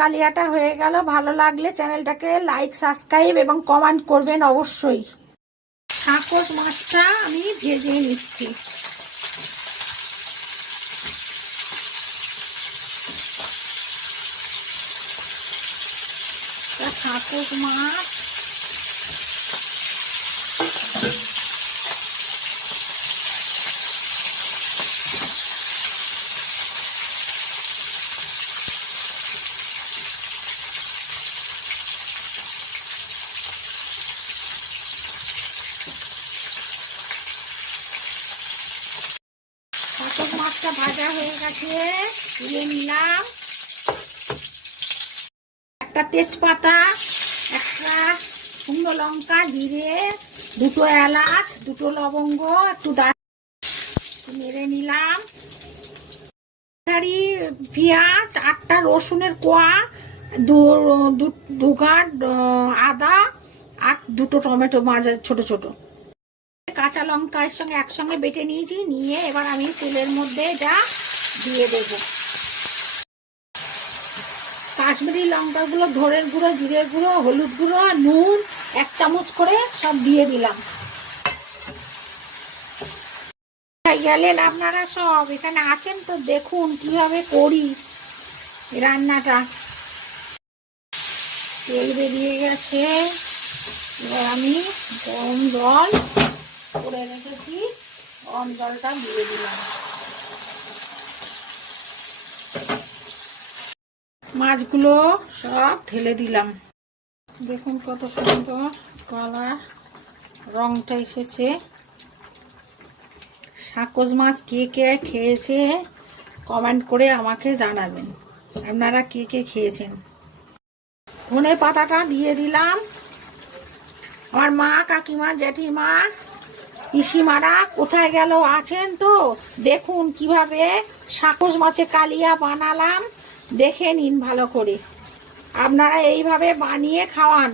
কালিয়াটা হয়ে গেল। ভালো লাগলে চ্যানেলটাকে লাইক, সাবস্ক্রাইব এবং কমেন্ট করবেন অবশ্যই। সাকস মাছটা আমি ভেজে নিচ্ছি। সাকস মাছ মাছটা ভাজা হয়ে গেছে, তুলে নিলাম। একটা তেজপাতা, একটা শুকনো লঙ্কা, জিরে, দুটো এলাচ, দুটো লবঙ্গ, একটু নেড়ে নিলাম। পেঁয়াজ, 8টা রসুনের কোয়া, দু গাঁট আদা আর দুটো টমেটো মাঝে ছোট ছোট, কাঁচা লঙ্কা এর সঙ্গে একসঙ্গে বেটে নিয়েছি। নিয়ে এবার আমি তেলের মধ্যে এটা দিয়ে দেব। কাশ্মীরি লঙ্কাগুলো, ধনের গুঁড়ো, জিরের গুঁড়ো, হলুদ গুঁড়ো, নুন 1 চামচ করে সব দিয়ে দিলাম। গেলেন আপনারা সব এখানে আছেন তো দেখুন কিভাবে করি রান্নাটা। তেল বেরিয়ে গেছে, এবার আমি গরম জল করে রেখেছি, গরম জলটা দিয়ে দিলাম। মাছগুলো সব ঢেলে দিলাম। দেখুন কত সুন্দর কালার, রংটা এসেছে। সাকস মাছ কে কে খেয়েছে কমেন্ট করে আমাকে জানাবেন, আপনারা কে কে খেয়েছেন। ধনে পাতাটা দিয়ে দিলাম। আমার মা, কাকিমা, জেঠিমা, পিসিমারা কোথায় গেল আছেন তো দেখুন কিভাবে সাকস মাছে কালিয়া বানালাম, দেখে নিন ভালো করে। আপনারা এইভাবে বানিয়ে খাওয়ান।